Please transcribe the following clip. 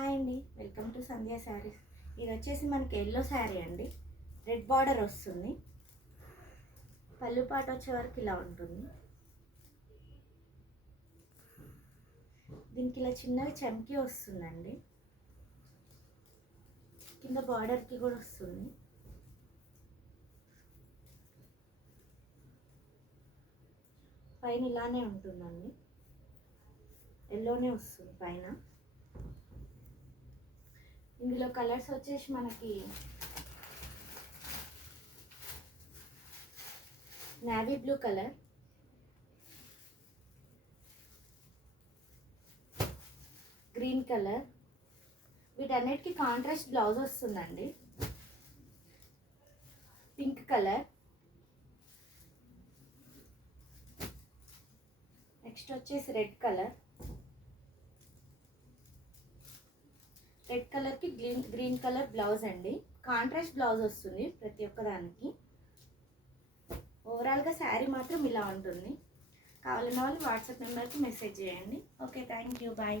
Hi అండి, welcome to సంధ్యా శారీస్. ఇది వచ్చేసి మనకి ఎల్లో శారీ అండి. రెడ్ బార్డర్ వస్తుంది. పళ్ళు పాట వచ్చే వరకు ఇలా ఉంటుంది. దీనికి ఇలా చిన్నగా చమ్కీ వస్తుందండి. కింద బార్డర్కి కూడా వస్తుంది. పైన ఇలానే ఉంటుందండి. ఎల్లోనే వస్తుంది పైన. ఇందులో కలర్స్ వచ్చేసి మనకి navy blue colour, green colour, వీటన్నిటికీ కాంట్రాస్ట్ బ్లౌజ్ వస్తుందండి. పింక్ కలర్, నెక్స్ట్ వచ్చేసి రెడ్ కలర్. రెడ్ కలర్కి గ్రీన్ కలర్ బ్లౌజ్ అండి. కాంట్రాస్ట్ బ్లౌజ్ వస్తుంది ప్రతి ఒక్కదానికి. ఓవరాల్గా శారీ మాత్రం ఇలా ఉంటుంది. కావాలన్న వాళ్ళు వాట్సాప్ నెంబర్కి మెసేజ్ చేయండి. Okay, thank you, bye.